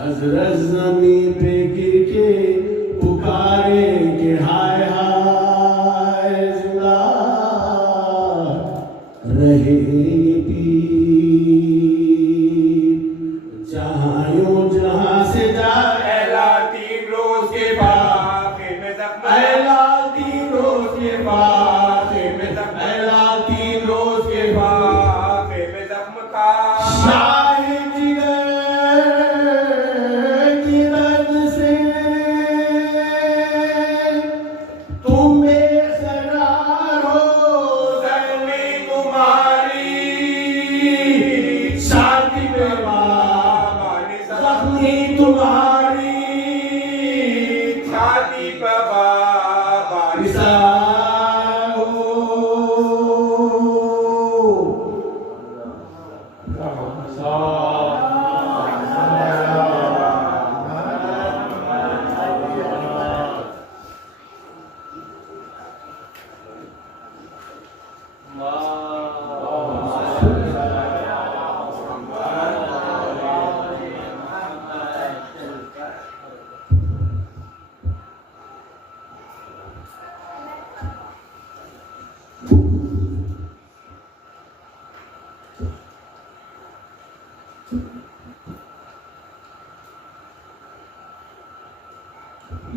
حضرت زمین پہ گر کے پکارے کہ ہائے ہائے زندہ رہے یہ پیر جہاں یوں جہاں سے جا اہلا 3 روز کے بعد میں زخم اہلا 3 روز کے بعد میں زخم اہلا 3 روز کے بعد میں زخم کا شاہ جگر کی رد سے تم بے قرار ہو زخمی تمہاری شادی میں بانی زخمی تمہاری چھاتی بابا بانی نثار ہو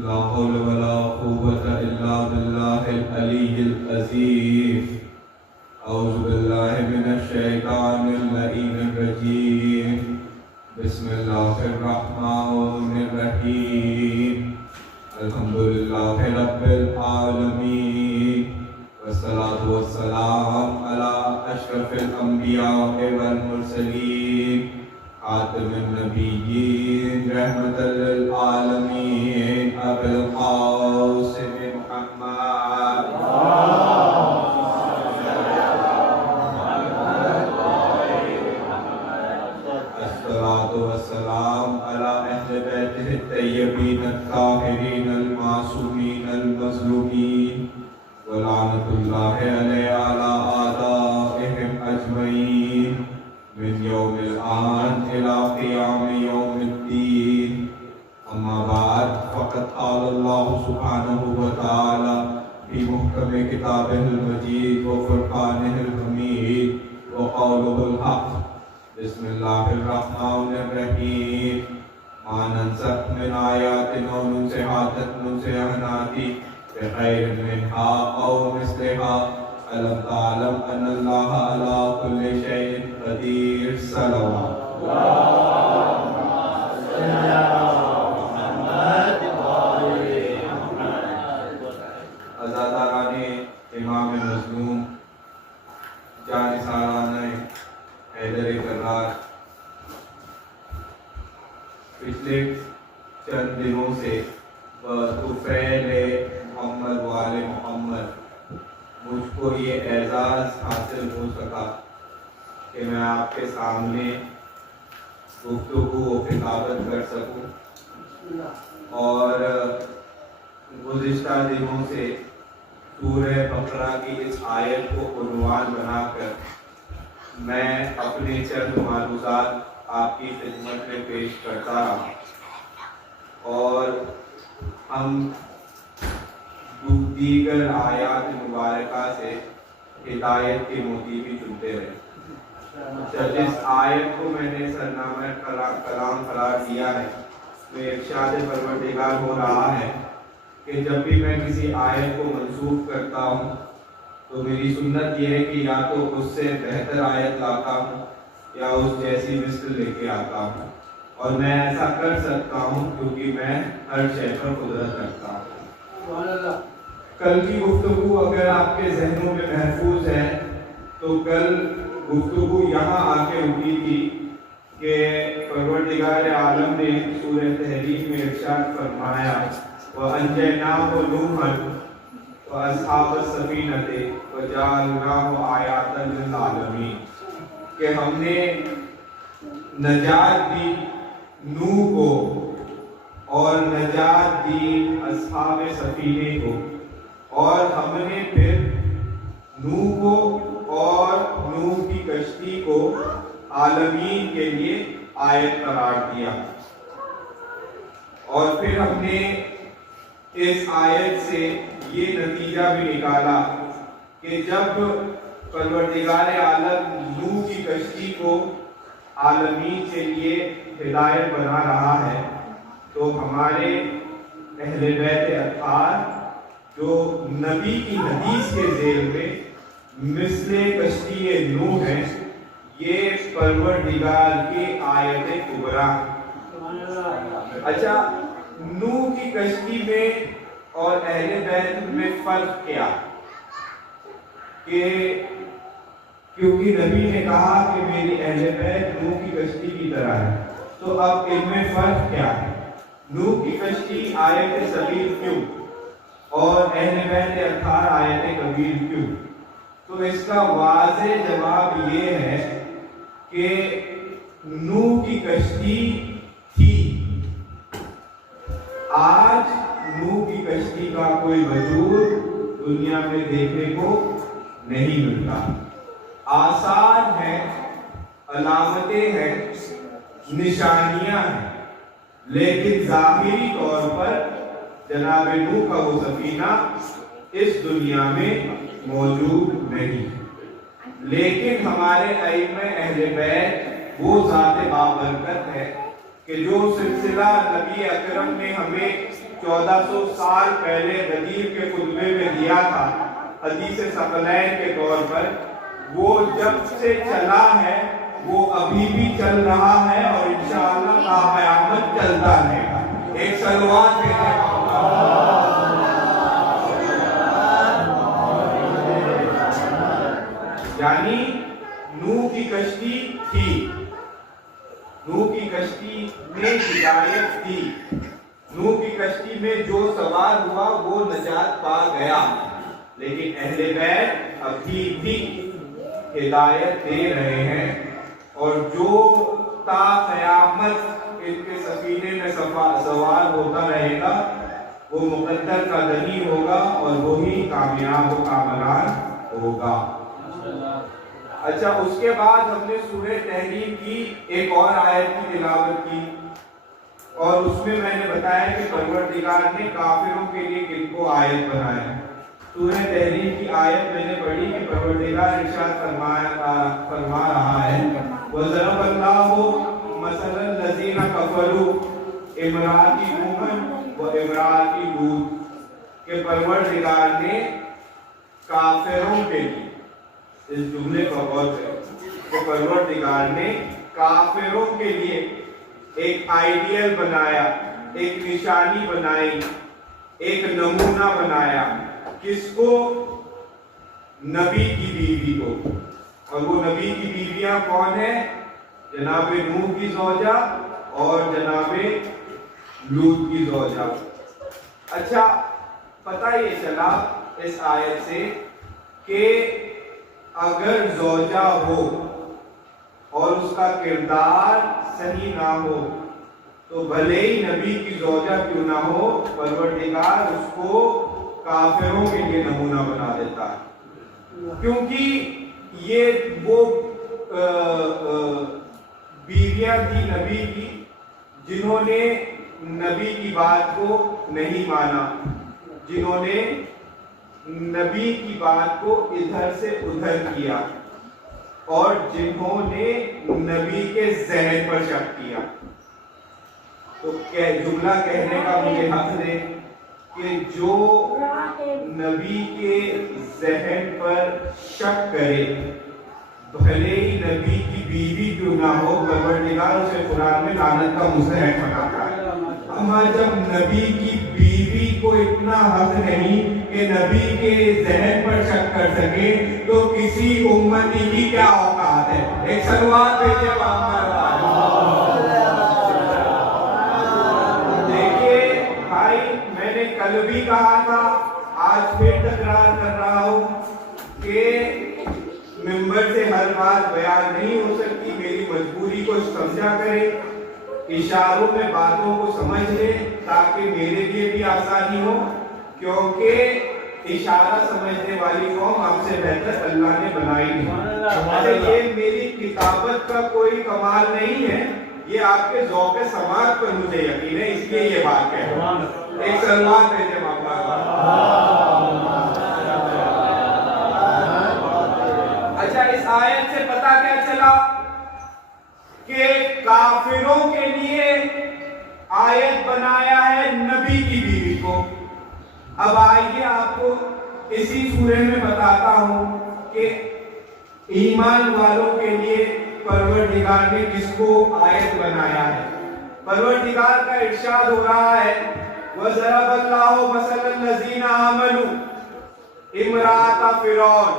لا حول ولا قوة إلا بالله العلي العظيم أعوذ بالله من الشيطان اللعين الرجيم بسم الله الرحمن الرحيم الحمد لله رب العالمين والصلاة والسلام على أشرف الأنبياء والمرسلين خاتم النبيين رحمة للعالمين أبي القاسم محمد الصلاة والسلام على أهل بيته الطيبين الطاهرين المعصومين المظلومين ولعنة الله عليه على أعدائهم أجمعين من يوم الآن إلى قيام يوم الدين أما بعد فقد قال الله سبحانه وتعالى في محكم كتابه المجيد وفرقانه الحميد وقوله الحق بسم الله الرحمن الرحيم ما ننسخ من آيات أو ننسها نأتي بخير منها أو مثلها ألم تعلم أن الله على كل شيء قدير صلوات عزاداران امام مظلوم جانثاران حیدر کرار، پچھلے چند دنوں سے بطفیل محمد وآل محمد مجھ کو یہ اعزاز حاصل ہو سکا کہ میں آپ کے سامنے گفتگو و خطابت کر سکوں، اور گزشتہ دنوں سے سورہ بقرہ کی اس آیت کو عنوان بنا کر میں اپنے چند معروضات آپ کی خدمت میں پیش کرتا رہا، اور ہم دیگر آیات مبارکہ سے ہدایت کے موتی بھی چنتے رہے۔ جس آیت کو میں نے سرنامہ کلام قرار دیا ہے میں ارشاد پروردگار ہو رہا ہے کہ جب بھی میں کسی آیت کو منسوخ کرتا ہوں تو میری سنت یہ ہے کہ یا تو اس سے بہتر آیت لاتا ہوں یا اس جیسی مثل لے کے آتا ہوں، اور میں ایسا کر سکتا ہوں کیونکہ میں ہر شے پر قدرت رکھتا ہوں۔ کل کی گفتگو اگر آپ کے ذہنوں میں محفوظ ہے تو کل گفتگو یہاں آ کے رکی تھی کہ پروردگار عالم نے سورہ تحریم میں ارشاد فرمایا وَأَنْجَيْنَاهُ نُوحًا وَأَصْحَابَ السَّفِينَةِ وَجَعَلْنَاهُ آيَاتًا لِلْعَالَمِينَ کہ ہم نے نجات دی نوح کو اور نجات دی اصحاب سفینے کو، اور ہم نے پھر نوح کو اور نوح کی کشتی کو عالمین کے لیے آیت قرار دیا۔ اور پھر ہم نے اس آیت سے یہ نتیجہ بھی نکالا کہ جب پروردگار عالم نوح کی کشتی کو عالمین کے لیے ہدایت بنا رہا ہے تو ہمارے اہل بیت اطہار جو نبی کی حدیث کے ذیل میں مثل کشتی نوح ہے، یہ پروردگار کی آیت کبریٰ۔ اچھا، نوح کی کشتی میں اور اہل بیت میں فرق کیا؟ کہ کیونکہ نبی نے کہا کہ میری اہل بیت نوح کی کشتی کی طرح ہے، تو اب ان میں فرق کیا ہے؟ نوح کی کشتی آیت سبیل کیوں اور اہل بیت اطہار آیت کبیر کیوں؟ تو اس کا واضح جواب یہ ہے کہ نوح کی کشتی تھی، آج نوح کی کشتی کا کوئی وجود دنیا میں دیکھنے کو نہیں ملتا۔ آثار ہیں، علامتیں ہیں، نشانیاں ہیں، لیکن ظاہری طور پر جناب نوح کا وہ سفینہ اس دنیا میں موجود نہیں۔ لیکن ہمارے ائمہ اہل بیت وہ ذات بابرکت ہے کہ جو سلسلہ نبی اکرم نے ہمیں 1400 سال پہلے غدیر کے خطبے میں دیا تھا حدیث ثقلین کے طور پر، وہ جب سے چلا ہے وہ ابھی بھی چل رہا ہے اور انشاءاللہ تا قیامت چلتا رہے گا۔ ایک صلوات کہتے ہیں یعنی نوح کی کشتی تھی، نوح کی کشتی میں ہدایت تھی، نوح کی کشتی میں جو سوار ہوا وہ نجات پا گیا، لیکن اہل بیت ابھی بھی ہدایت دے رہے ہیں، اور جو تا قیامت ان کے سفینے میں سوار ہوتا رہے گا وہ مقدر کا دنی ہوگا اور وہی کامیاب و کامران ہوگا۔ اچھا، اس کے بعد ہم نے سورہ تحریم کی ایک اور آیت کی تلاوت کی، اور اس میں میں نے بتایا کہ پروردگار نے کافروں کے لیے کن کو آیت بنایا۔ سورہ تحریم کی آیت میں نے پڑھی کہ پروردگار ارشاد فرما رہا ہے وَضَرَبَ اللَّهُ مَثَلًا الَّذِينَ كَفَرُوا امرأتِ نوح وامرأتِ لوط، کہ پروردگار نے کافروں کے لیے، اس جملے کو غور کریں کہ پروردگار نے کافروں کے لیے ایک آئیڈیل بنایا، ایک نشانی بنائی، ایک نمونہ بنایا، کس کو؟ نبی کی بیوی کو۔ اور وہ نبی کی بیویاں کون ہیں؟ جناب نوح کی زوجہ اور جناب لوط کی زوجہ۔ اچھا، پتہ یہ چلا اس آیت سے کہ اگر زوجہ ہو اور اس کا کردار صحیح نہ ہو تو بھلے ہی نبی کی زوجہ کیوں نہ ہو، پروردگار اس کو کافروں کے لیے نمونہ بنا دیتا ہے، کیونکہ یہ وہ بیویاں تھی نبی کی جنہوں نے نبی کی بات کو نہیں مانا، جنہوں نے نبی کی بات کو ادھر سے ادھر کیا، اور جنہوں نے نبی کے ذہن پر شک کیا۔ تو جملہ کہنے کا مجھے حق دے کہ جو نبی کے ذہن پر شک کرے بھلے ہی نبی کی بیوی کیوں نہ ہو، پروردگار اسے قرآن میں لعنت کا مستحق بناتا ہے۔ اما جب نبی کی بیوی کو اتنا حق نہیں کہ نبی کے ذہن پر شک کر سکے تو کسی امتی کی کیا اوقات ہے؟ ایک صلوات بھیجے دیکھیے بھائی، میں نے کل بھی کہا تھا، آج پھر تکرار کر رہا ہوں کہ ممبر سے ہر بات بیان نہیں ہو سکتی، میری مجبوری کو سمجھا کرے، اشاروں میں باتوں کو سمجھ لے تاکہ میرے لیے بھی آسانی ہو، کیونکہ اشارہ سمجھنے والی قوم آپ سے بہتر اللہ نے بنائی نہیں. اچھا یہ میری کتابت کا کوئی کمال نہیں ہے, یہ آپ کے ذوق سماعت پر مجھے یقین ہے, اس لیے یہ بات کہہ رہا ہوں. ایک سلوات بھیجے مولا. اچھا اس آیت سے پتہ کیا چلا کہ کافروں کے لیے آیت بنایا ہے نبی کی بیوی کو. اب آئیے آپ کو اسی سورے میں بتاتا ہوں کہ ایمان والوں کے لیے پروردگار نے کس کو آیت بنایا ہے. پروردگار کا ارشاد ہو رہا ہے وَضَرَبَ اللَّهُ مَثَلًا الَّذِينَ آمَنُوا امرأۃ فرعون,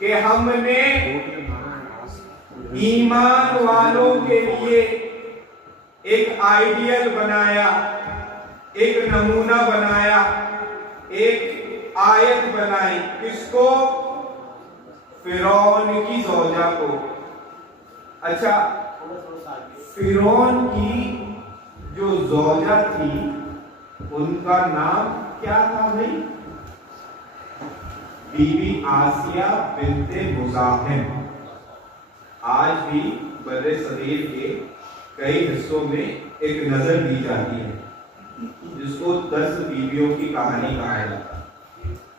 کہ ہم نے ایمان والوں کے لیے ایک آئیڈیل بنایا, ایک نمونہ بنایا, ایک آیت بنائی. کس کو؟ فرعون کی زوجہ کو. اچھا فرعون کی جو زوجہ تھی ان کا نام کیا تھا بھائی؟ بی بی آسیہ بنت مزاحم. آج بھی بر صغیر کے کئی حصوں میں ایک نظر دی جاتی ہے جس کو 10 بیویوں کی کہانی کہا جاتا ہے.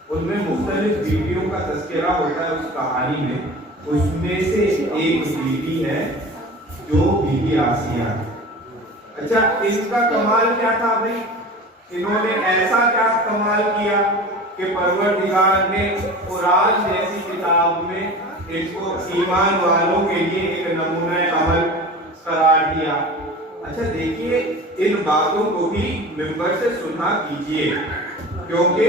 ان میں مختلف بیویوں کا تذکرہ ہوتا ہے اس کہانی میں. اس میں سے ایک بیوی ہے جو بی بی آسیہ ہے. اچھا اس کا کمال کیا تھا بھائی؟ انہوں نے ایسا کیا کمال کیا کہ پروردگار نے قرآن جیسی کتاب میں ان کو ایمان والوں کے لیے ایک نمونہ عمل قرار دیا. اچھا دیکھیے ان باتوں کو بھی ممبر سے سنا کیجئے, کیونکہ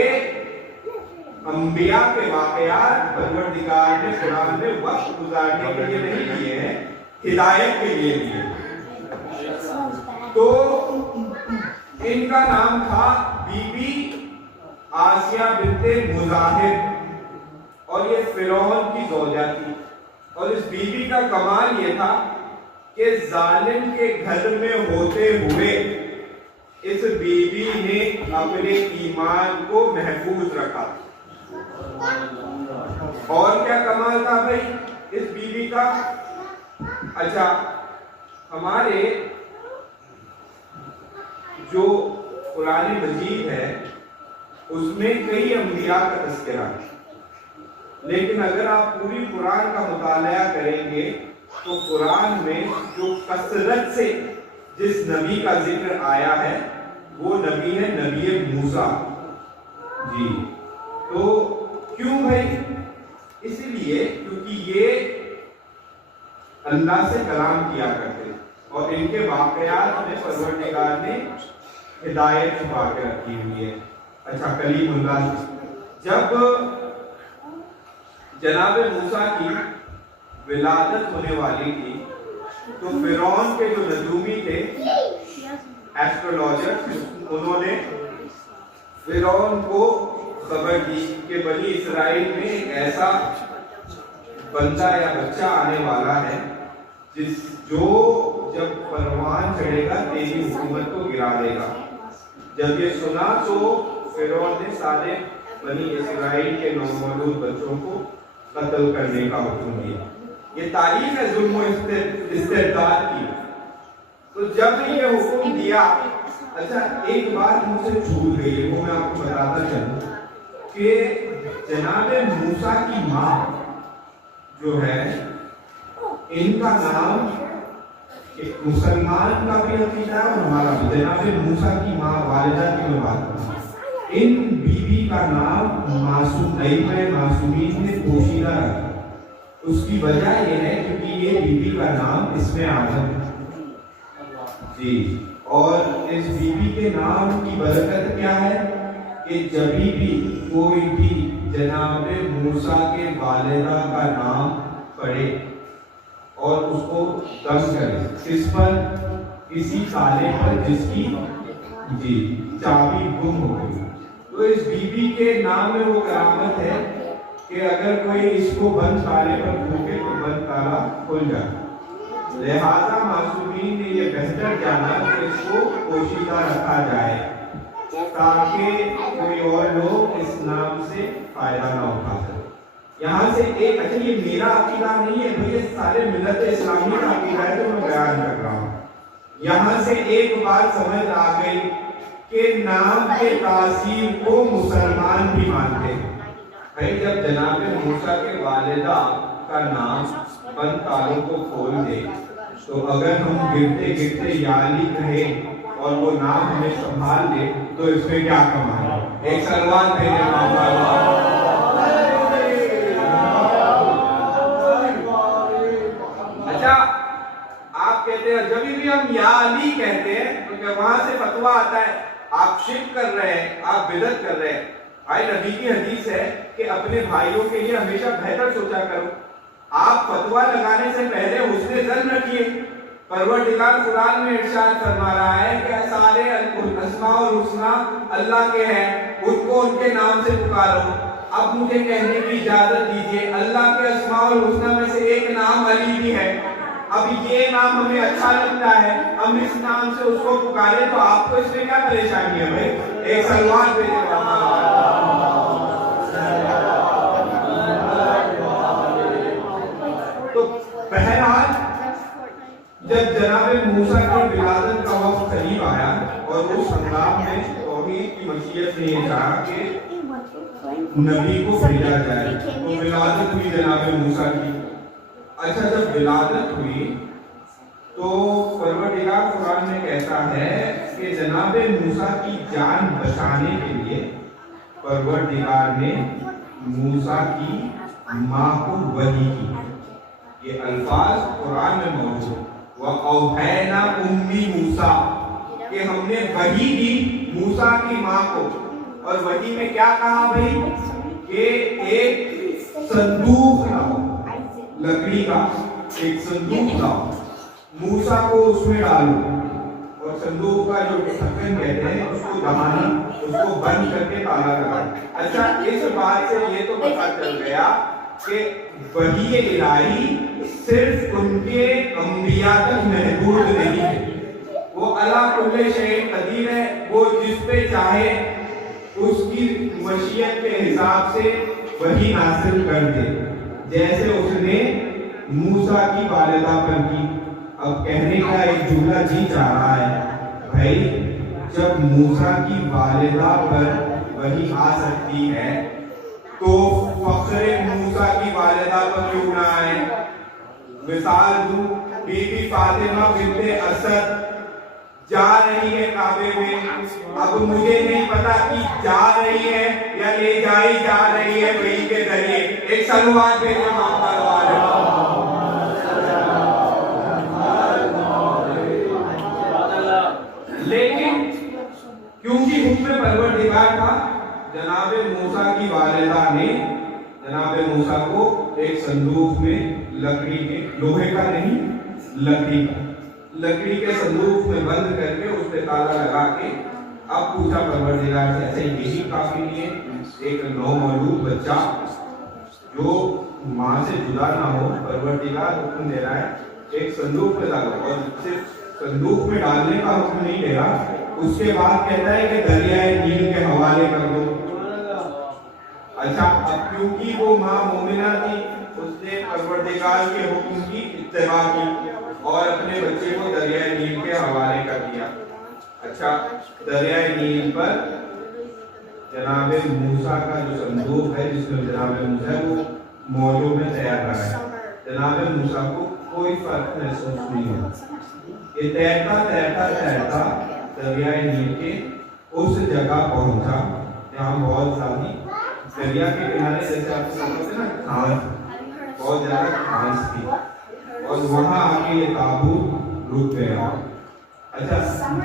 انبیاء کے واقعات پروردگار نے قرآن میں وقت گزارنے کے لیے نہیں دیے ہیں, ہدایت کے لیے دیے. تو ان کا نام تھا بی بی آسیہ بنت مزاحم اور یہ فرعون کی زوجہ تھی. اور اس بی بی کا کمال یہ تھا کہ ظالم کے گھر میں ہوتے ہوئے اس بی بی نے اپنے ایمان کو محفوظ رکھا. اور کیا کمال تھا بھائی اس بی بی کا؟ اچھا ہمارے جو قرآن مجید ہے اس میں کئی انبیاء کا تذکرہ ہے, لیکن اگر آپ پوری قرآن کا مطالعہ کریں گے تو قرآن میں جو کثرت سے جس نبی کا ذکر آیا ہے وہ نبی ہے نبی موسیٰ. جی تو کیوں بھائی؟ اس لیے کیونکہ یہ اللہ سے کلام کیا کرتے اور ان کے واقعات میں پروردگار نے ہدایت چھپا کے رکھی ہوئی ہے. اچھا کلیم اللہ جب جناب موسیٰ کی ولادت ہونے والی تھی تو فرعون کے جو نجومی تھے ایسٹرولوجر, انہوں نے فرعون کو خبر دی کہ بنی اسرائیل میں ایک ایسا بندہ یا بچہ آنے والا ہے جو جب پروان چڑھے گا تیری حکومت کو گرا دے گا. جب یہ سنا تو فرعون نے سارے بنی اسرائیل کے نومولود بچوں کو قتل کرنے کا حکم دیا. یہ تاریخ ہے ظلم و استبداد کی. تو جب یہ حکم دیا, اچھا ایک بات مجھ سے چھوٹ گئی ہے وہ میں آپ کو بتاتا چلوں کہ جناب موسیٰ کی ماں جو ہے ان کا نام مسلمان کا بھی عقیدہ ہے اور ہمارا بھی. جناب موسیٰ کی ماں والدہ کی میں بات کروں, ان بیوی کا نام معصومین نے پوشیدہ رکھا. اس کی وجہ یہ ہے کیونکہ یہ بیوی کا نام اسم اعظم ہے. جی اور اس بیوی کے نام کی برکت کیا ہے کہ جب بھی کوئی بھی جناب موسیٰ کے والدہ کا نام پڑھے اور اس کو دم کرے کس پر؟ کسی تالے پر جس کی جی چابی گم ہو گئی. تو اس بیوی کے نام میں وہ کرامت ہے کہ اگر کوئی اس کو بند تالے پر پھونکے تو بند تالا کھل جائے. لہذا معصومین نے یہ بہتر جانا کہ اس کو پوشیدہ رکھا جائے تاکہ کوئی اور لوگ اس نام سے فائدہ نہ اٹھا سکے. یہاں سے ایک اچھا یہ میرا عقیدہ نہیں ہے بھائی، یہ سارے ملت اسلامی کا عقیدہ ہے جو میں بیان کر رہا ہوں. یہاں سے ایک بات سمجھ آ گئی کہ نام کے تاثیر کو مسلمان بھی مانتے ہیں. بھائی جب جناب موسیٰ کے والدہ کا نام بند تالوں کو کھول دے تو اگر ہم گرتے گرتے یالی کہیں اور وہ نام ہمیں سنبھال لے تو اس میں کیا کمال ہے. ایک سلوات بھیجے محمد. اچھا آپ کہتے ہیں جب بھی ہم یا علی کہتے ہیں تو کہ وہاں سے فتویٰ آتا ہے آپ شرک کر رہے ہیں، آپ بدعت کر رہے ہیں. بھائی نبی کی حدیث ہے کہ اپنے بھائیوں کے لیے ہمیشہ بہتر سوچا کرو. آپ فتویٰ لگانے سے پہلے حسن ظن رکھیے. پروردگار قرآن میں ارشاد فرما رہا ہے کہ سارے اسماء اور حسنہ اللہ کے ہیں، ان کو ان کے نام سے پکارو. اب مجھے کہنے کی اجازت دیجیے اللہ کے اسماء اور حسنہ میں سے ایک نام علی بھی ہے. اب یہ نام ہمیں اچھا لگتا ہے، ہم اس نام سے اس کو پکارے تو آپ کو اس میں کیا پریشانی ہے بھائی. ایک سلوات بھیجے تو بہرحال جب جناب موسیٰ کی ولادت کا وقت قریب آیا اور اس ہنگام میں توحید کی مشیت نے یہ چاہا کہ نبی کو بھیجا جائے تو ولادت ہوئی جناب موسیٰ کی. اچھا جب ولادت ہوئی تو پروردگار قرآن میں کہتا ہے کہ جناب موسیٰ کی جان بچانے کے لیے پروردگار نے موسیٰ کی ماں کو وحی کی. یہ الفاظ قرآن میں موجود ہے وَأَوْحَيْنَا أُمِّ مُوسَىٰ کہ ہم نے وحی دی موسیٰ کی ماں کو. اور وحی میں کیا کہا بھائی کہ ایک صندوق لاؤ، لکڑی کا ایک صندوق لاؤ، موسیٰ کو اس میں ڈالو اور صندوق کا جو ڈھکن کہتے ہیں اس کو دبانا، اس کو بند کر کے تالا لگا. اچھا اس بات سے یہ تو پتہ چل گیا کہ وحی الہی صرف ان کے انبیاء تک محدود نہیں ہے، وہ اللہ کل شیء قدیر ہے. وہ جس پہ چاہے اس کی مشیت کے حساب سے وحی نازل کر دے جیسے اس نے موسیٰ کی والدہ پر کی. اب کہنے کا ایک جملہ جی چاہ رہا ہے بھائی جب موسیٰ کی والدہ پر وحی آ سکتی ہے تو فخر موسیٰ کی والدہ پر کیوں نہ آئے. مثال دوں، بی بی فاطمہ بنت اسد جا رہی ہے کعبے میں. اب مجھے نہیں پتا کہ جا رہی ہے یا لے جائی جا رہی ہے وحی کے ذریعے. ایک سلوات بھیجے محمد والے. لیکن کیونکہ حکم پروردگار تھا جناب موسیٰ کی والدہ نے جناب موسیٰ کو ایک صندوق میں لکڑی کے، لوہے کا نہیں لکڑی کے صندوق میں بند کر کے اس پہ تالا لگا کے اب پوچھا پروردگار سے ایسے یہی کافی نہیں ہے ایک نومولود بچہ جو ماں سے جدا نہ ہو. پروردگار حکم دے رہا ہے ایک صندوق میں ڈالو اور صرف صندوق میں ڈالنے کا حکم نہیں دے رہا، اس کے بعد کہتا ہے کہ دریائے نیل کے حوالے کر دو. اچھا اب کیونکہ وہ ماں مومنہ تھی اس نے پروردگار کے حکم کی اتباع کی اور اپنے بچے کو دریائے نیل کے حوالے کر دیا. اچھا دریائے نیل پر جناب موسیٰ کا جو صندوق ہے جس میں جناب موسیٰ ہے وہ موجوں میں تیار رہا ہے. جناب موسیٰ کو کوئی فرق محسوس نہیں ہوا. یہ تیرتا دریائے نیل کے اس جگہ پہنچا جہاں بہت ساری دریا کے کنارے جیسے آپ کو سمجھتے نا گھاس، بہت زیادہ گھاس تھی اور وہاں آ کے یہ تابوت رک گیا. اچھا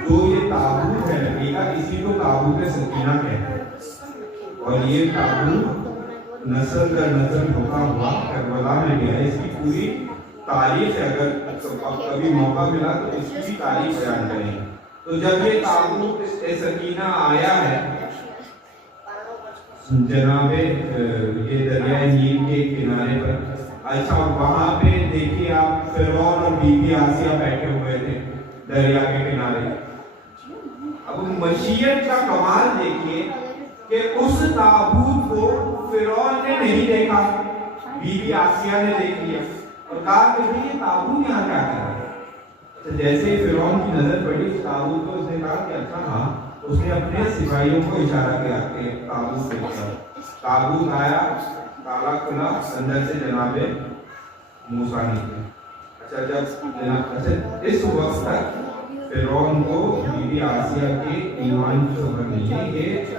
جو یہ تابوت ہے نبی کا اسی کو تابوت سکینہ کہتے ہیں اور یہ تابوت نسل در نسل ڈھکا ہوا کربلا میں گیا. اس کی پوری تاریخ ہے، اگر کبھی موقع ملا تو اس کی تاریخ بیان کریں. تو جب یہ تابوت سکینہ آیا ہے جناب یہ دریائے نیل کے کنارے پر، اچھا وہاں پہ دیکھیے آپ فرعون اور بی بی آسیہ بیٹھے ہوئے تھے دریا کے کنارے. اب مشیت کا کمال دیکھیے کہ اس تابوت کو فرعون نے نہیں دیکھا، بی بی آسیہ نے دیکھ لیا اور کہا کہ یہ تابوت یہاں کیا کر رہا ہے۔ تو جیسے ہی فرعون کی نظر پڑی اس تابوت کو، اس نے کہا کہ اچھا ہاں، اس نے اپنے سپاہیوں کو اشارہ کیا کہ تابوت دیکھا۔ تابوت آیا، تالا کھلا، اندر سے جناب موسیٰ نکلے۔ اچھا اس وقت تک فرعون کو بی بی آسیہ کے ایمان کی خبر نہیں ہے، یہ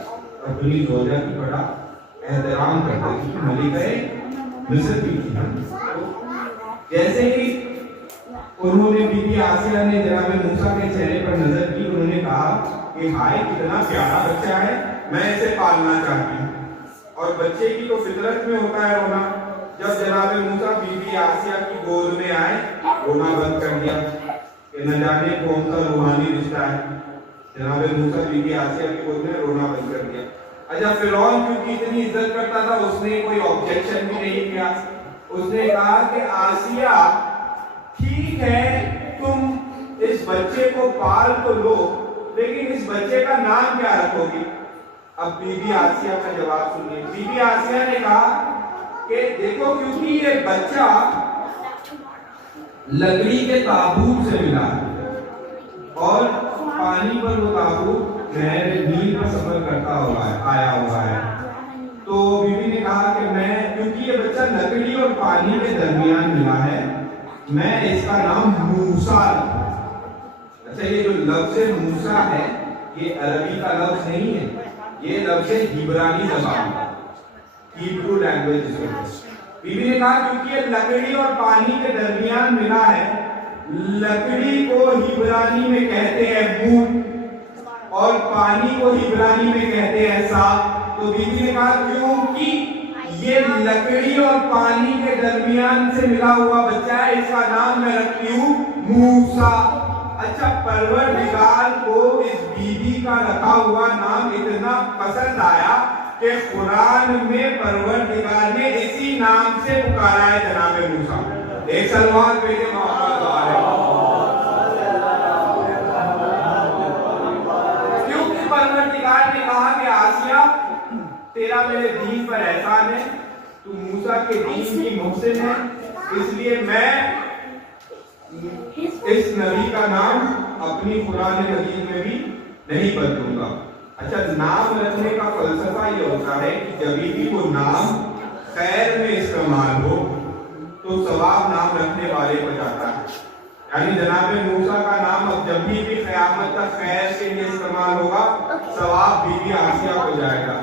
اپنی زوجہ کی بڑا احترام کرتے ہیں کیونکہ ملکہ مصر بھی تھی۔ جیسے ہی انہوں نے بی بی آسیہ نے جناب موسیٰ کے چہرے پر نظر کی، انہوں نے کہا کہ ہائے کتنا پیارا بچہ ہے، میں اسے پالنا چاہتی ہوں۔ اور بچے کی تو فطرت میں ہوتا ہے رونا۔ جب جناب موسیٰ بی بی آسیہ کی گود میں آئے، رونا بند کر دیا کہ نہ جانے کون سا روحانی رشتہ ہے۔ جناب موسیٰ بی بی آسیہ کی گود میں رونا بند کر دیا۔ اچھا فرعون کیونکہ اتنی عزت کرتا تھا، اس نے کوئی آبجیکشن بھی نہیں کیا۔ اس نے کہا کہ آسیہ ٹھیک ہے، تم اس بچے کو پال تو لو، لیکن اس بچے کا نام کیا رکھو گی؟ اب بی بی آسیہ کا جواب سنیے۔ بی بی آسیہ نے کہا کہ دیکھو کیونکہ یہ بچہ لکڑی کے تابوت سے ملا ہے اور پانی پر وہ تابوت نہر نیل پر سفر کرتا ہوا ہے، آیا ہوا ہے، تو بی بی نے کہا کہ میں کیونکہ یہ بچہ لکڑی اور پانی کے درمیان ملا ہے، میں اس کا نام موسیٰ رکھوں۔ اچھا یہ جو لفظ موسیٰ ہے یہ عربی کا لفظ نہیں ہے، یہ لفظ ہیبرانی زبان ہے، ہیبرو لینگویج جس کو۔ بی بی نے کہا کیونکہ یہ لکڑی اور پانی کے درمیان ملا ہے، لکڑی کو ہیبرانی میں کہتے ہیں موت اور پانی کو ہیبرانی میں کہتے ہیں ساق۔ تو بی بی نے کہا کیونکہ یہ لکڑی اور پانی کے درمیان سے ملا ہوا بچہ ہے، اس کا نام میں رکھتی ہوں موسیٰ۔ اچھا پروردگار کو اس بی بی کا رکھا ہوا نام اتنا پسند آیا کہ قرآن میں پروردگار نے اسی نام سے پکارا ہے جناب موسیٰ۔ ایک سلوات بھیجے محمد کیونکہ پروردگار نے کہا کہ آسیہ تیرا میرے دین پر احسان ہے، تو موسیٰ کے دین کی محسن ہے، اس لیے میں اس نبی کا نام اپنی قرآن مجید میں بھی نہیں بدلوں گا۔ اچھا نام رکھنے کا فلسفہ یہ ہوتا ہے کہ جب بھی وہ نام خیر میں استعمال ہو تو ثواب نام رکھنے والے کو جاتا ہے۔ یعنی جناب موسیٰ کا نام اب جب بھی قیامت تک خیر کے لیے استعمال ہوگا، ثواب بی بی آسیہ کو جائے گا۔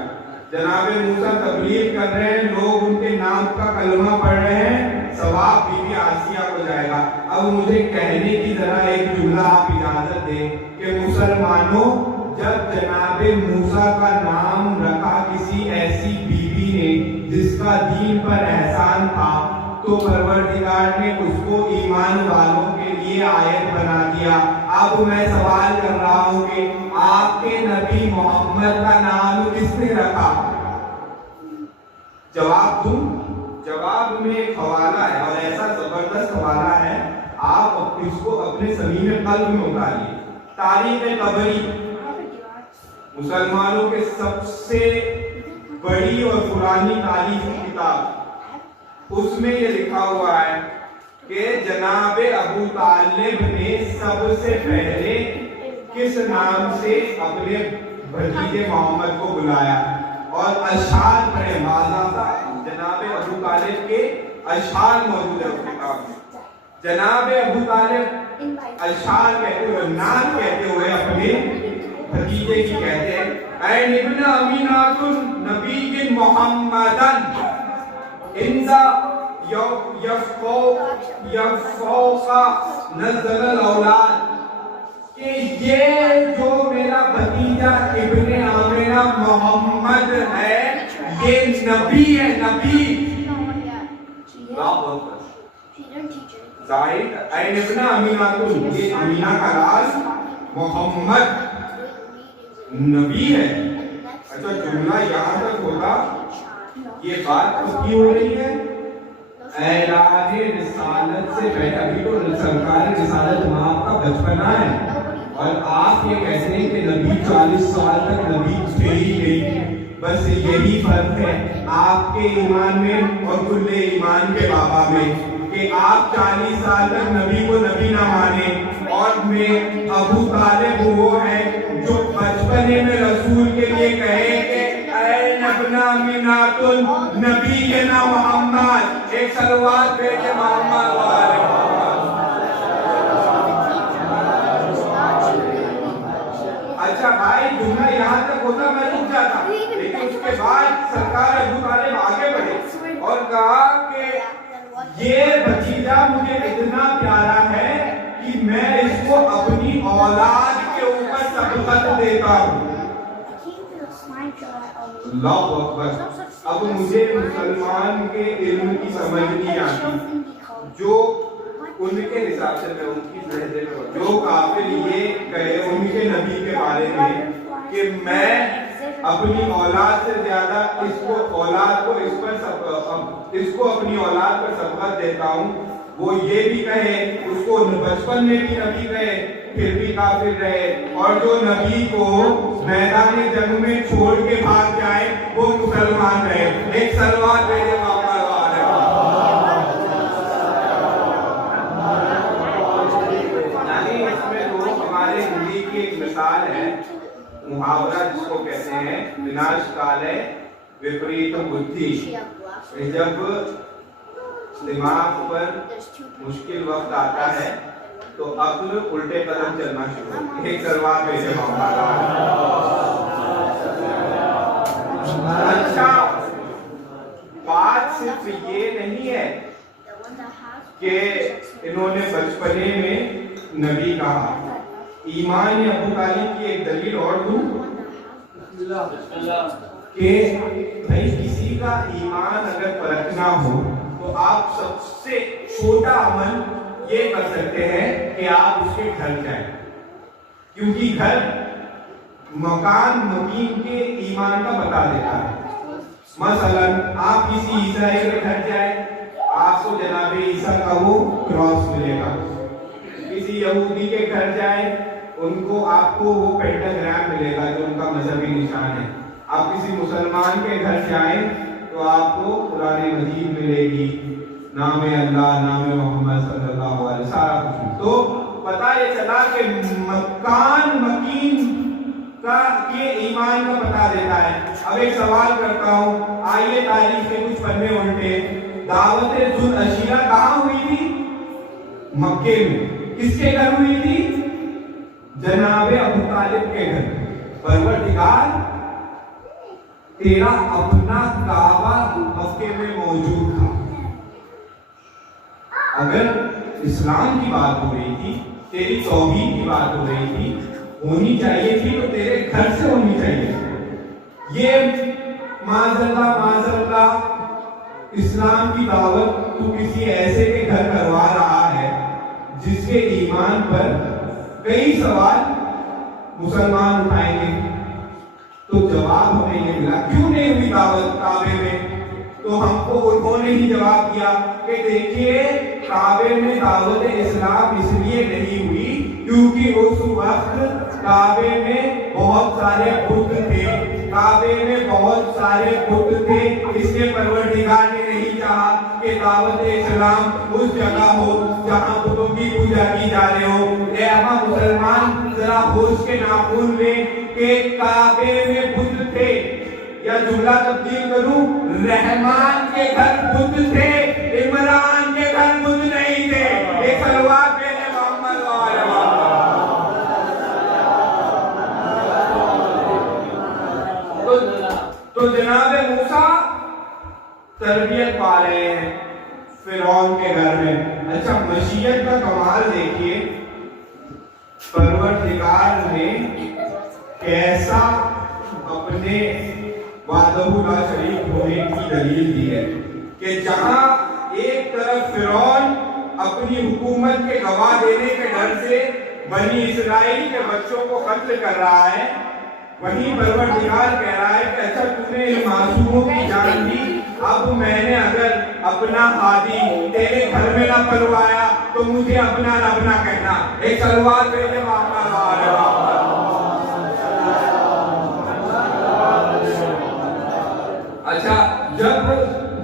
جناب موسیٰ تبلیغ کر رہے ہیں، لوگ ان کے نام کا کلمہ پڑھ رہے ہیں، ثواب بی بی آسیہ کو جائے گا۔ اب مجھے کہنے کی ذرا ایک جملہ آپ اجازت دیں کہ مسلمانوں جب جناب موسیٰ کا نام رکھا کسی ایسی بی بی نے جس کا دین پر احسان تھا، تو پروردگار نے اس کو ایمان والوں کے لیے آیت بنا دیا۔ اب میں سوال کر رہا ہوں کہ آپ کے نبی محمد کا نام کس نے رکھا؟ جواب دوں؟ جواب میں ایک حوالہ ہے اور ایسا زبردست حوالہ ہے، آپ اس کو اپنے صمیم قلب میں اتاریے۔ تاریخ طبری مسلمانوں کے سب سے بڑی اور پرانی تاریخ کی کتاب، اس میں یہ لکھا ہوا ہے کہ جناب ابو طالب نے سب سے پہلے کس نام سے اپنے بھتیجے محمد کو بلایا اور اشعار پڑھے، باضابطہ جناب ابو طالب کے اشعار موجود ہے اس کتاب میں۔ جناب ابو طالب اشعار کہتے ہوئے، نام کہتے ہوئے اپنے بھتیجے کی کہتے ہیں، اے ابن امینات النبی محمدن انزا یفوق نزل الاولاد، کہ یہ جو میرا بھتیجا ابن آمنہ محمد ہے یہ نبی ہے، نبی۔ ظاہر اے ابن امینات، یہ امینہ کا راز محمد نبی ہے۔ اچھا جملہ یہاں تک ہوتا، یہ بات پکی ہو رہی ہے اعلان رسالت سے پہلے، ابھی تو سرکار رسالت ماں کا بچپنا ہے، اور آپ یہ کہتے ہیں کہ نبی 40 سال تک نبی تھے ہی نہیں. بس یہی فرق ہے آپ کے ایمان میں اور کل ایمان کے بابا میں کہ آپ 40 سال تک نبی کو نبی نہ مانے اور میں ابو طالب وہ ہے جو بچپنے میں رسول کے لیے کہے کہ اے نبنا منات نبینا محمد. ایک صلوات بھیجے محمد والے محمد. اچھا بھائی جملہ یہاں تک ہوتا میں رک جاتا لیکن اس کے بعد سرکار ابو طالب آگے بڑھے اور کہا کہ یہ بھتیجا مجھے اتنا پیارا ہے کہ میں اس کو اپنی اولاد کے اوپر سبقت دیتا ہوں. اللہ اکبر. اب مجھے مسلمان کے علم کی سمجھ نہیں آتی جو ان کے حساب سے میں ان کی لہجے میں جو کافر یہ کہے ان کے نبی کے بارے میں کہ میں اپنی اولاد سے زیادہ اس کو اپنی اولاد پر سبقت دیتا ہوں, وہ یہ بھی کہے اس کو بچپن میں بھی نبی کہے پھر بھی کافر رہے, اور جو نبی کو میدان جنگ میں چھوڑ کے بھاگ جائے وہ مسلمان رہے. ایک صلوات بھیجے محمد والے. یعنی اس میں جو ہمارے ہندی کی ایک مثال ہے محاورہ جس کو کہتے ہیں وناش کالے وپریت بدھی. جب دماغ پر مشکل وقت آتا ہے تو عقل الٹے قدم چلنا شروع. ایک سلوات بھیجے محمد. اچھا بات صرف یہ نہیں ہے کہ انہوں نے بچپنے میں نبی کہا. ایمان ابو طالب کی ایک دلیل اور دوں کہ بھائی کسی کا ایمان اگر پرکھنا ہو تو آپ سب سے چھوٹا عمل یہ کر سکتے ہیں کہ آپ اس کے گھر جائیں, کیونکہ گھر مکان مقیم کے ایمان کا بتا دیتا ہے. مثلا آپ کسی عیسائی کے گھر جائیں آپ کو جناب عیسیٰ کا وہ کراس ملے گا. کسی یہودی کے گھر جائیں ان کو آپ کو وہ پینٹاگرام ملے گا جو ان کا مذہبی نشان ہے. آپ کسی مسلمان کے گھر جائیں تو آپ کو قرآن مجید ملے گی, نام اللہ, نام محمد صلی اللہ علیہ وسلم, سارا کچھ. تو پتہ یہ چلا کہ مکان مقیم کا یہ ایمان کا بتا دیتا ہے. اب ایک سوال کرتا ہوں, آئیے تاریخ کے کچھ پنے الٹے. دعوت ذوالعشیرہ کہاں ہوئی تھی؟ مکے میں. کس کے گھر ہوئی تھی؟ جناب ابو طالب کے گھر. پروردگار تیرا اپنا کعبہ مکے میں موجود تھا. اگر اسلام کی بات ہو رہی تھی, تیری توحید کی بات ہو رہی تھی, ہونی چاہیے تھی تو تیرے گھر سے ہونی چاہیے. یہ معاذ اللہ اسلام کی دعوت تو کسی ایسے کے گھر کروا رہا ہے جس کے ایمان پر کئی سوال مسلمان اٹھائیں گے. تو جواب ہمیں یہ ملا کیوں نہیں ہوئی دعوت کعبے میں؟ تو ہم کو انہوں نے ہی جواب دیا کہ دیکھیے کعبے میں دعوت اسلام اس لیے نہیں ہوئی کیونکہ اس وقت کعبے میں بہت سارے بت تھے. کعبے میں بہت سارے بت تھے, اس کے پروردگار نے نہیں چاہا کہ دعوت اسلام اس جگہ ہو جہاں بتوں کی پوجا کی جا رہے ہو. اے اما مسلمان ذرا ہوش کے ناخن لیں کہ کعبے میں بت تھے, یا جملہ تبدیل کروں, رحمان کے گھر بت تھے, عمران کے گھر بت نہیں تھے. ایک صلوات بھیجے محمد وعلى محمد. تو جناب موسیٰ تربیت پا رہے ہیں فرعون کے گھر میں. اچھا مشیت کا کمال دیکھیے, پروردگار نے کیسا اپنے وحدہ لا شریک ہونے کی دلیل دی ہے کہ جہاں ایک طرف فرعون اپنی حکومت کے گواہ دینے کے ڈر سے بنی اسرائیل کے بچوں کو قتل کر رہا ہے, وہیں پروردگار کہہ رہا ہے کہ اچھا تو نے ان معصوموں کی جان دی, اب میں نے اگر اپنا ہادی تیرے گھر میں نہ پلوایا تو مجھے اپنا رب نہ کہنا. ایک صلوات بھیجے محمد وعلى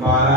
12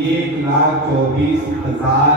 1,24,000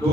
2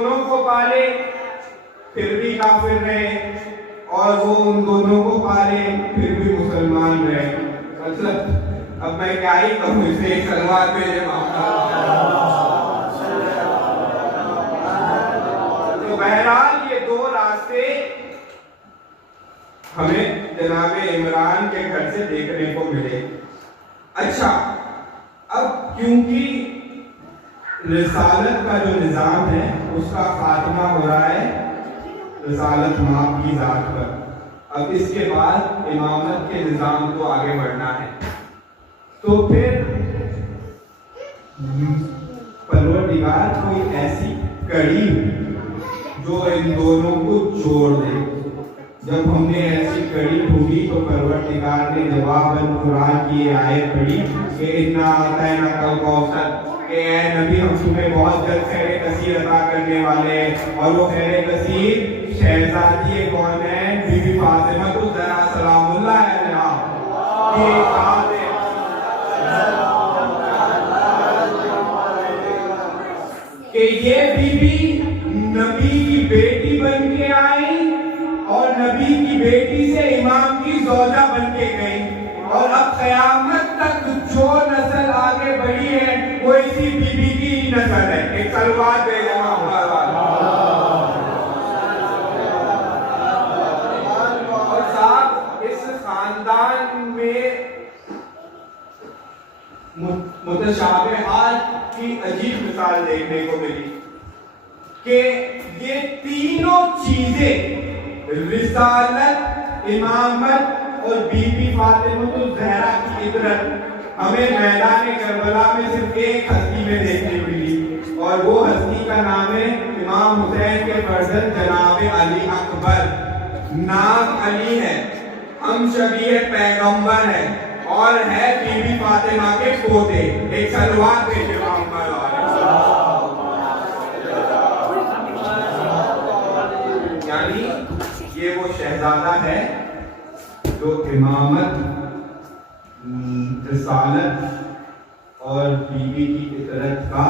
دونوں کو پالے پھر بھی کافر رہے اور وہ ان دونوں کو پالے پھر بھی مسلمان رہے. مطلب اب میں کیا ہی کہوں اسے ایک سلوات بھیجے تو بہرحال یہ دو راستے ہمیں جناب عمران کے گھر سے دیکھنے کو ملے. اچھا اب کیونکہ رسالت کا جو نظام ہے اس کا خاتمہ ہو رہا ہے رسالت ماپ کی ذات پر, اب اس کے بعد امامت کے نظام کو آگے بڑھنا ہے. تو پھر پروردگار کوئی ایسی کڑی جو ان دونوں کو جوڑ دے. جب ہم نے ایسی کڑی ڈھونڈی تو پروردگار نے جواباً قرآن کی یہ آیت پڑھی کہ انا اعطیناک الکوثر, کہ اے نبی ہم تمہیں بہت جلد خیر کثیر عطا کرنے والے ہیں. اور وہ خیر کثیر شہزادی کون ہے؟ بی بی فاطمہ الزہرا سلام اللہ علیہا. یہ بات ہے کہ یہ بی بی نبی کی بیٹی بن کے آئی اور نبی کی بیٹی سے امام کی زوجہ بن کے گئی, اور اب قیامت تک جو نسل آگے بڑھی ہے وہ اسی بی بی کی نسل ہے. ایک سلوات دے جمع اور صاحب اس خاندان میں متشابہات کی عجیب مثال دیکھنے کو ملی کہ یہ تینوں چیزیں رسالت, امامت اور بی بی فاطمہ الزہرا کی عبرت ہمیں میدان کربلا میں صرف ایک ہستی میں دیکھنے ملی, اور وہ ہستی کا نام ہے امام حسین کے فرزند جناب علی اکبر. نام علی ہے, ہم شبیہ پیغمبر ہے اور ہے بی بی فاطمہ کے پوتے. ایک سلوات پیش یعنی یہ وہ شہزادہ ہے جو امامت, رسالت اور بی بی کی عطرت کا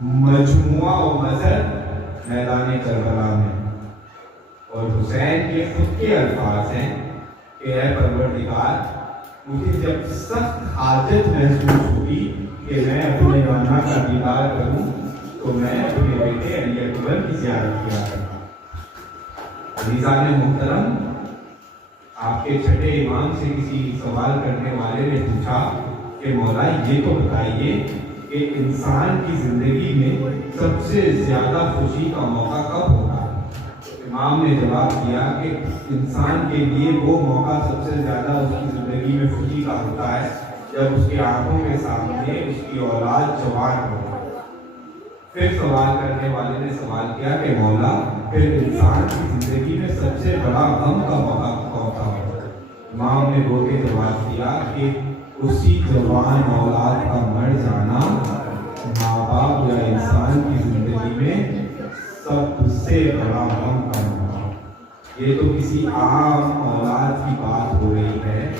مجموعہ و مظہر میدان کربلا میں. اور حسین کے خود کے الفاظ ہیں کہ اے پروردگار مجھے جب سخت حاجت محسوس ہوئی کہ میں اپنے والدہ کا دیدار کروں تو میں اپنے بیٹے علی اکبر کی زیارت کیا کرتا. عزیزان محترم, آپ کے چھٹے امام سے کسی سوال کرنے والے نے پوچھا کہ مولا یہ تو بتائیے کہ انسان کی زندگی میں سب سے زیادہ خوشی کا موقع کب ہوتا ہے؟ امام نے جواب دیا کہ انسان کے لیے وہ موقع سب سے زیادہ اس کی زندگی میں خوشی کا ہوتا ہے جب اس کی آنکھوں کے سامنے اس کی اولاد جوان ہو. پھر سوال کرنے والے نے سوال کیا کہ مولا پھر انسان کی زندگی میں سب سے بڑا غم کا موقع کون سا ہوتا ہے؟ امام نے رو کے جواب دیا کہ اسی جوان اولاد کا مر جانا ماں باپ یا انسان کی زندگی میں سب سے بڑا غم کا موقع. یہ تو کسی عام اولاد کی بات ہو رہی ہے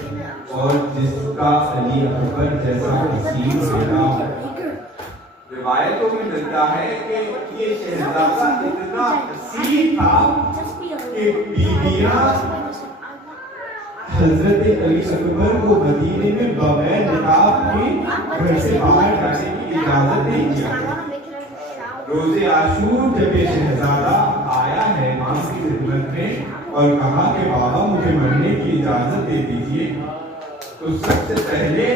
اور جس کا علی اکبر جیسا حسین بیٹا. روایتوں میں ملتا ہے کہ یہ شہزادہ اتنا حسین تھا کہ بیویاں حضرت علی اکبر کو مدینے میں بغیر نقاب کے گھر سے باہر جانے کی اجازت نہیں دیا. روز عاشور جب یہ شہزادہ آیا ہے امام کی خدمت میں اور کہا کہ بابا مجھے مرنے کی اجازت دے دیجیے, تو سب سے پہلے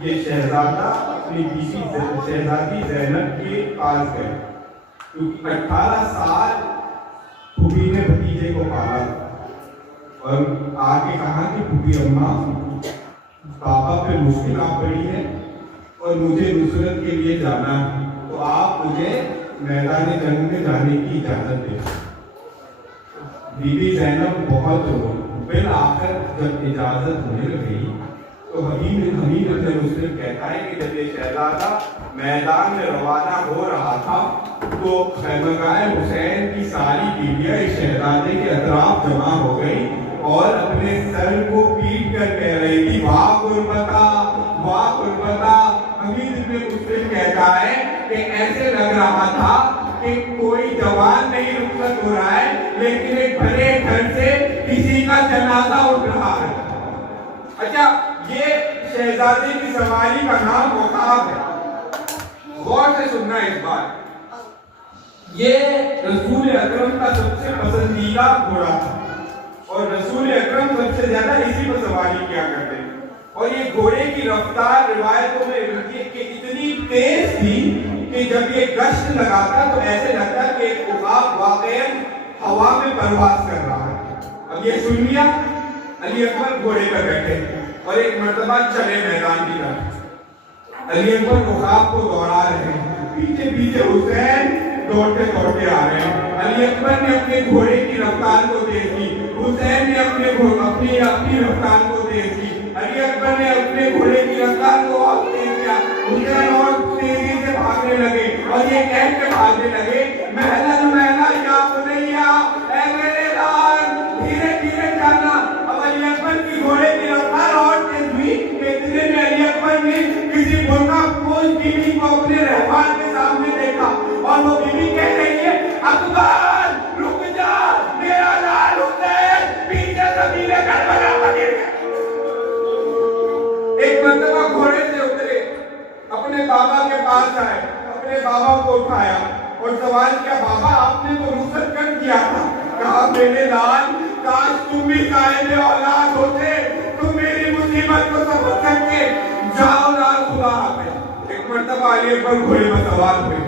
یہ شہزادہ اپنی بیوی شہزادی زینب کے پاس گئے, کیونکہ 18 سال پھوپھی نے بھتیجے کو پالا, اور آ کے کہا کہ پھوپھی اماں پاپا پہ مشکل آ پڑی ہے اور مجھے نصرت کے لیے جانا ہے, تو آپ مجھے میدان جنگ میں جانے کی اجازت دیں. بی بی زینب بہت بالآخر جب اجازت مل گئی تو حبیب ابن مسلم کہتا ہے کہ جب یہ شہزادہ میدان میں روانہ ہو رہا تھا تو خیمگاہ حسین کی ساری بیویاں اس شہزادے کے اطراف جمع ہو گئی اور اپنے سر کو پیٹ کر کہہ رہی تھی واہ قربتا واہ قربتا. حبیب ابن مسلم کہتا ہے کہ ایسے لگ رہا تھا کہ کوئی جوان نہیں رخصت ہو رہا ہے لیکن ایک بھرے گھر سے کسی کا جنازہ اٹھ رہا ہے. اچھا یہ شہزادی کی سواری کا نام عقاب ہے. غور سے سننا اس بات. یہ رسول اکرم کا سب سے پسندیدہ گھوڑا تھا اور رسول اکرم سب سے زیادہ اسی پر سواری کیا کرتے ہیں. اور یہ گھوڑے کی رفتار روایتوں میں ملتی ہے کہ اتنی تیز تھی کہ جب یہ گشت لگاتا تو ایسے لگتا کہ ایک عقاب واقعاً ہوا میں پرواز کر رہا ہے. اب یہ سن لیا. علی اکبر گھوڑے پر بیٹھے اور ایک مرتبہ چلے میدان کی طرف. علی اکبر عقاب کو دوڑا رہے ہیں. پیچھے پیچھے حسین دوڑتے دوڑتے آ رہے ہیں. علی اکبر نے اپنے گھوڑے کی رفتار کو تیز کی. حسین نے اپنی رفتار کو تیز کی. علی اکبر نے اپنے گھوڑے کی رفتار کو اور تیز کیا. حسین اور تیزی سے بھاگنے لگے اور یہ کہہ کے بھاگنے لگے محلن محلن یا بنیا اے میرے لال دھیرے دھیرے جانا. اب علی اکبر کی گھوڑے کی رفتار اور تیز ہوئی کہ اتنے میں علی اکبر نے کسی برقع پوش بیوی کو اپنے رہبان کے سامنے دیکھا اور وہ بیوی کہہ رہی ہے اکبر رک جا میرا لال حسین پیچھے زمین کربلا پر گر گیا. ایک مرتبہ گھوڑے سے اترے اپنے بابا کے پاس آئے اپنے بابا کو اٹھایا اور سوال کیا بابا آپ نے تو رخصت کر دیا تھا. کہا میرے لال کاش تم بھی صاحب اولاد ہوتے تم میری مصیبت کو سمجھ سکتے. جاؤ لال خدا حافظ. ایک مرتبہ علی اکبر گھوڑے پر سوار ہوئے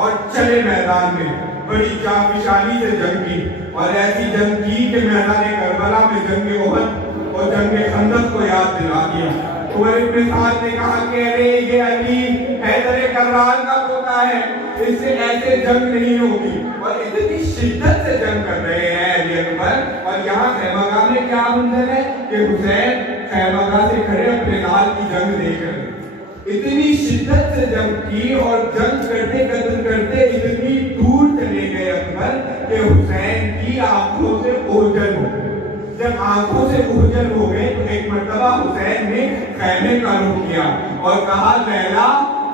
اور چلے میدان میں. بڑی جانفشانی سے جنگ کی اور ایسی جنگ کی کہ میدان کربلا میں جنگ احد اور جنگ خندق کو یاد دلا دیا. عمر ابن سعد نے کہا کہ ارے یہ علی حیدر کرار کا پوتا ہے اس سے ایسے جنگ نہیں ہوگی. اور اتنی شدت سے جنگ کر رہے ہیں علی اکبر. اور یہاں خیمہ میں کیا منظر ہے کہ حسین خیمہ سے کھڑے اپنے لال کی جنگ دیکھ رہے ہیں. اتنی شدت سے جنگ کی اور جنگ کرتے قتل کرتے اتنی دور چلے گئے اکبر کہ حسین کی آنکھوں سے اوجھل ہو گئے. جب آنکھوں سے اوجھل ہو گئے تو ایک مرتبہ حسین نے خیمے کا رخ کیا اور کہا لیلا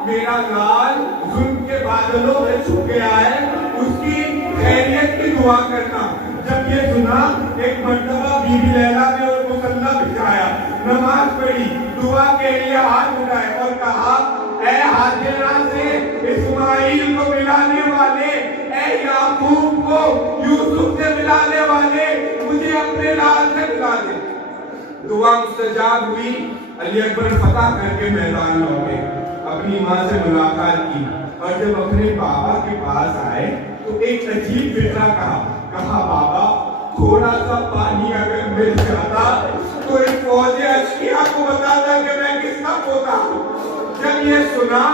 میرا لال ظلم کے بادلوں میں چھپ گیا ہے اس کی خیریت کی دعا کرنا. جب یہ سنا ایک مرتبہ بی بی لیلا نے اور مصلی بچھایا نماز پڑھی دعا کے لیے ہاتھ اٹھائے اور کہا اے حاجرہ سے اسماعیل کو ملانے والے اے یعقوب کو یوسف سے ملانے والے مجھے اپنے لال سے ملا دے. دعا مستجاب ہوئی. علی اکبر فتح کر کے میدان لوٹے اپنی ماں سے ملاقات کی اور جب اپنے بابا کے پاس آئے تو ایک عجیب فکرہ کہا بابا تھوڑا سا پانی اگر مل جاتا تو اس فوج اشقیاء کو بتاتا کہ میں کس کا پوتا ہوں. جب یہ سنا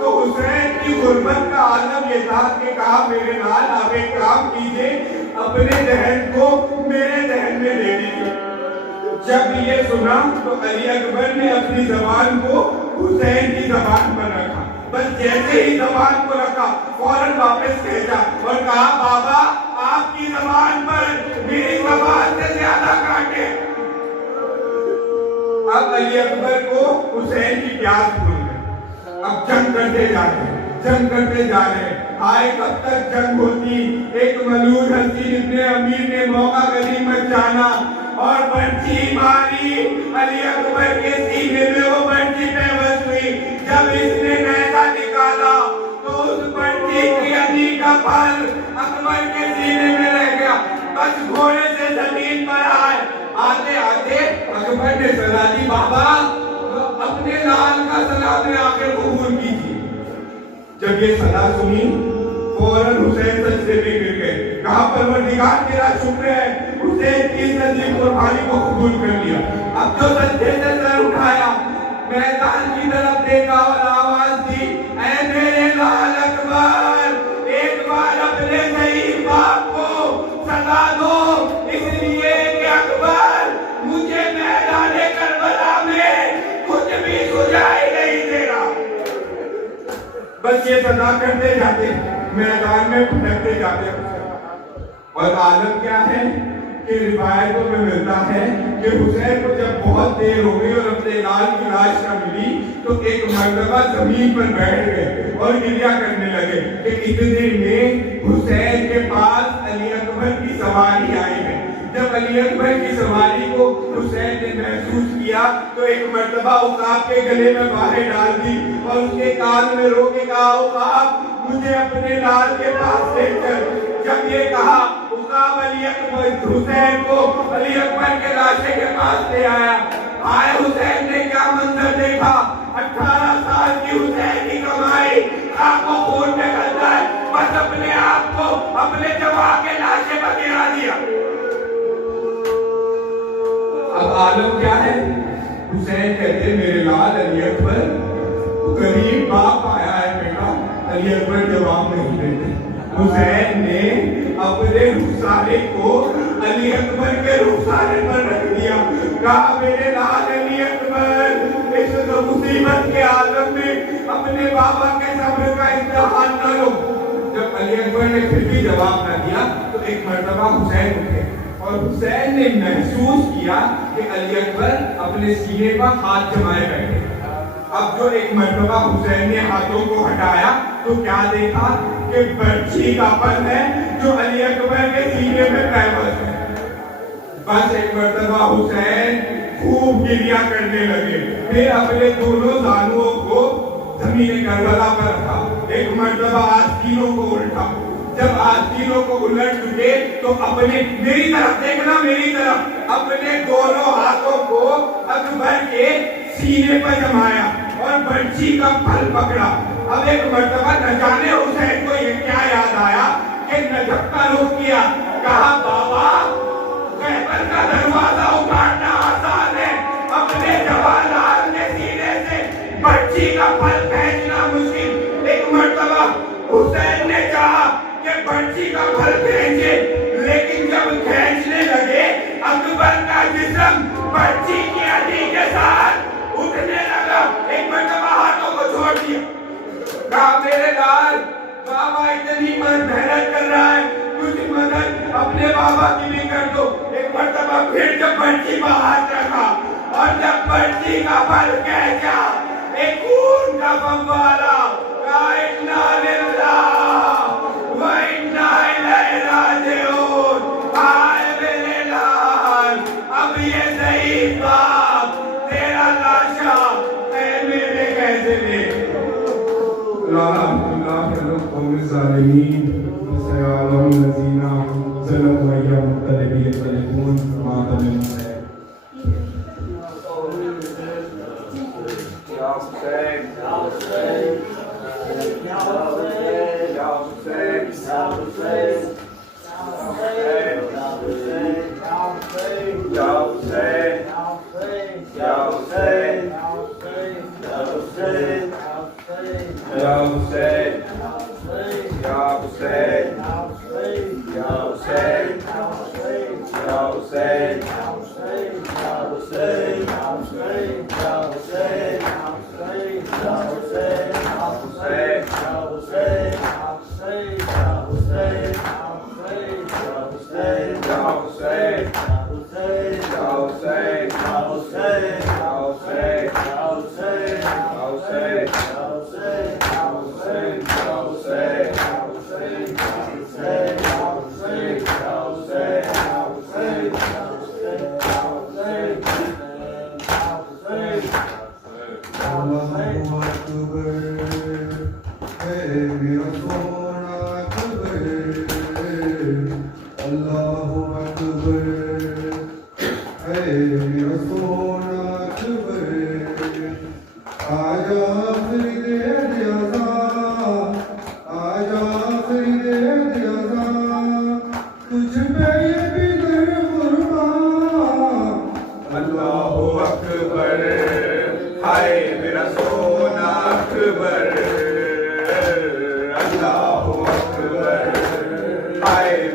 تو حسین کی غربت کا عالم یہ تھا کہ کہا میرے لال آپ ایک کام کیجئے اپنے ذہن کو میرے ذہن میں لے لیجئے. جب یہ سنا تو علی اکبر نے اپنی زبان کو حسین کی زبان پر رکھا. بس جیسے ہی زبان کو رکھا فوراً واپس بھیجا اور کہا بابا آپ کی زبان پر میری زبان سے زیادہ کاٹے. اب علی اکبر کو حسین کی پیاس بھول گئی. اب جنگ کرتے جا رہے آئے کب تک جنگ ہوتی. ایک ملعون حسین ابن امیر نے موقع غنیمت جانا اور برچی ماری. علی اکبر کے سینے میں وہ برچی پیوست ہوئی. جب اس نے نیزہ نکالا تو اس برچی کی علی کا پھل اکبر کے سینے میں رہ گیا. بس گھوڑے سے زمین پر آتے اکبر نے صدا دی بابا اپنے لال کا سلام آخر قبول کیجیے. جب یہ صدا سنی فوراً حسین سجدے میں گر گئے. کہا پروردگار تیرا شکر ہے حسین کی سجدے قربانی کو قبول کر لیا. اب جو سجدے سے سر اٹھایا میدان کی طرف دیکھا اور آواز دی اے میرے لال اکبر ایک بار اپنے ضعیف باپ کو سزا دو اس لیے کہ اکبر مجھے میدان کربلا میں کچھ بھی سجائی نہیں دے رہا. بس یہ سزا کرتے جاتے میدان میں بھٹکتے جاتے. اور عالم کیا ہے کہ روایتوں میں ملتا ہے کہ حسین کو جب بہت دیر ہو گئی اور اپنے لال کی لاش نہ ملی تو تو ایک مرتبہ زمین پر بیٹھ گئے اور گریہ کرنے لگے کہ اتنے میں حسین کے پاس علی اکبر کی سواری آئی ہے۔ جب علی اکبر کی سواری کو حسین نے محسوس کیا تو ایک مرتبہ عقاب کے گلے میں باہیں ڈال دی اور اس کے کان میں رو کے کہا عقاب مجھے اپنے لال کے پاس لے چل۔ جب یہ کہا عقاب علی اکبر حسین کو علی اکبر کے لاشے کے پاس لے آیا۔ آئے حسین نے کیا منظر دیکھا، 18 سال کی حسین کی کمائی آپ کو خون میں گلتا ہے، بس اپنے آپ کو اپنے جواب کے لاشے پر گرا دیا۔ اب عالم کیا ہے؟ حسین کہتے میرے لال علی اکبر غریب باپ آیا ہے بیٹا۔ علی اکبر جواب نہیں دیتے۔ حسین نے اپنے رخسارے کو علی اکبر کے رخسارے پر رکھ دیا، کہا میرے لال علی اکبر اس مصیبت کے عالم میں اپنے بابا کے صبر کا امتحان نہ لو۔ جب علی اکبر نے پھر بھی جواب نہ دیا تو ایک مرتبہ حسین اٹھے اور حسین نے محسوس کیا کہ علی اکبر اپنے سینے پر ہاتھ جمائے بیٹھے۔ اب جو ایک مرتبہ حسین نے ہاتھوں کو ہٹایا تو کیا دیکھا کہ برچھی کا پن ہے جو علی اکبر کے سینے میں پیوست ہے۔ بس ایک مرتبہ حسین خوب گریہ کرنے لگے، پھر اپنے دونوں زانوؤں کو زمین کربلا پر رکھا، ایک مرتبہ آستینوں کو الٹا۔ جب آستینوں کو الٹ چکے تو اپنے میری طرف دیکھنا، میری طرف اپنے دونوں ہاتھوں کو اکبر کے سینے پر جمایا اور برچھی کا پھل پکڑا۔ اب ایک مرتبہ نہ جانے حسین کو یہ کیا یاد آیا کہ نجف کا رخ کیا، کہا بابا خیبر کا دروازہ اکھاڑنا آسان ہے، اپنے جوانان کے سینے سے برچھی کا پھل کھینچنا مشکل۔ ایک مرتبہ حسین نے چاہا کہ برچھی کا پھل کھینچے، لیکن جب کھینچنے لگے اکبر کا جسم برچھی کی ہڈی کے ساتھ اٹھنے لگا۔ ایک مرتبہ ہاتھوں کو چھوڑ دیا، کہا میرے لال بابا اتنی محنت کر رہا ہے، کچھ مدد اپنے بابا کی بھی کر دو۔ ایک مرتبہ پھر جب برچھی پر ہاتھ رکھا اور جب برچھی کا پھل کھینچا ایک خون کا فوارہ، کہا انا للہ و انا الیہ راجعون۔ آئے میرے لال اب یہ ضعیف باپ تیرا لاشا خیمے میں کیسے لے؟ رحمت اللہ علیہ قوم الظالمین سیعلم الذین ظلموا ایام الطلبی یطلبون ماتم الحسین۔ یا حسین یا حسین یا حسین یا حسین یا حسین یا حسین یا حسین یا حسین یا حسین یا حسین یا حسین یا حسین یا حسین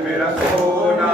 میرا سونا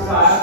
7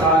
7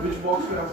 Which box you have?